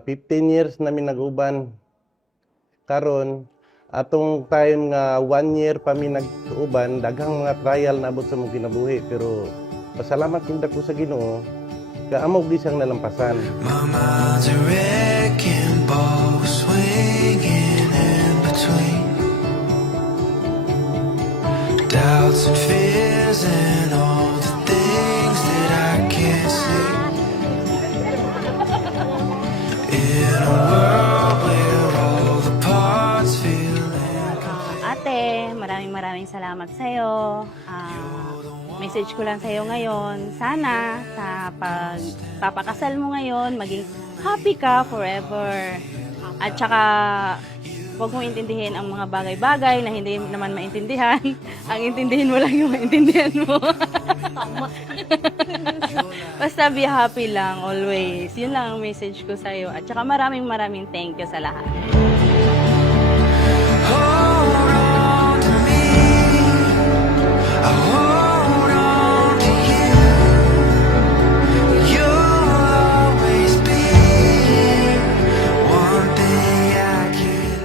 15 years namin nag-uban. Karon atong time nga 1 year pa mi nag-uban, daghang mga trial naabot sa mong kinabuhi, pero pasalamat kung dako sa Ginoo, kaamog di siyang nalampasan. My mind's a wrecking ball, swinging in between doubts and fears and all the things that I can't see. In a world where all the parts feel incomplete. Ate, maraming salamat sa'yo. Message ko lang sa'yo ngayon, sana sa pagpapakasal mo ngayon, maging happy ka forever. At saka, huwag mong intindihin ang mga bagay-bagay na hindi naman maintindihan. Ang intindihin mo lang yung maintindihan mo. Basta be happy lang, always. Yun lang ang message ko sa'yo. At saka maraming thank you sa lahat. Hold on to me. I hold on to you. You'll always be one thing I can't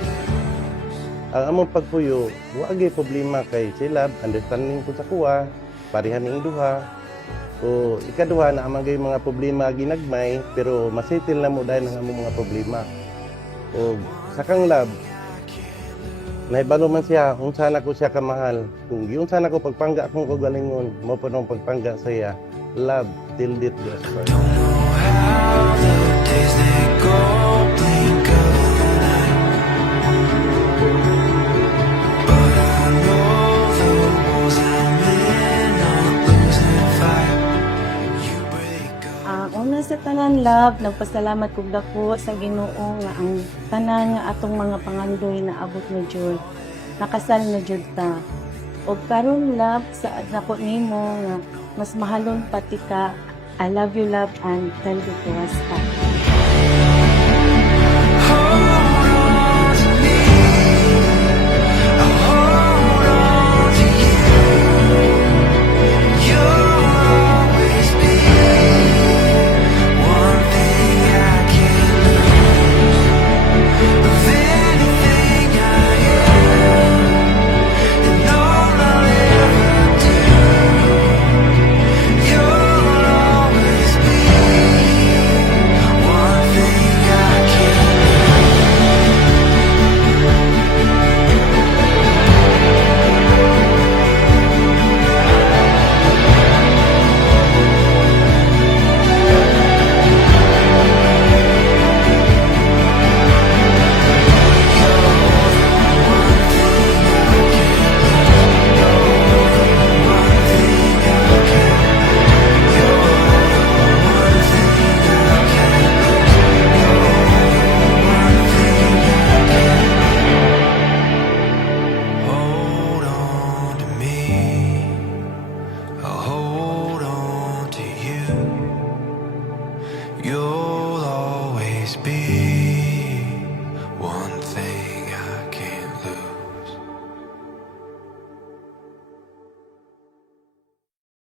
lose. Ang among pagpuyo, wa gyud problema kay sila, understanding ko sa kuha, parehan ning duha. O ikaduha na amang gyud mga problema ginagmay, pero masettle na mo dahil ang among mga problema. O sa kang love, nahibalo man siya, unsa na ko siya kamahal. Kung unsa na ko pagpangga akong kagalingon, mo pa nung pagpangga sa iya. Love till death do us part. Don't know how the days they go, blink of an eye. But I know the wars I'm in, not losing fight. You break up. Una sa tanan, love, nagpasalamat kog dako sa Ginoo nga ang tanan nga atong mga pangandoy na abot na jud. Nakasal na jud ta. Og karon, love, sa nako nimo nga mas mahalon pati ka. I love you, love, and tell you to us.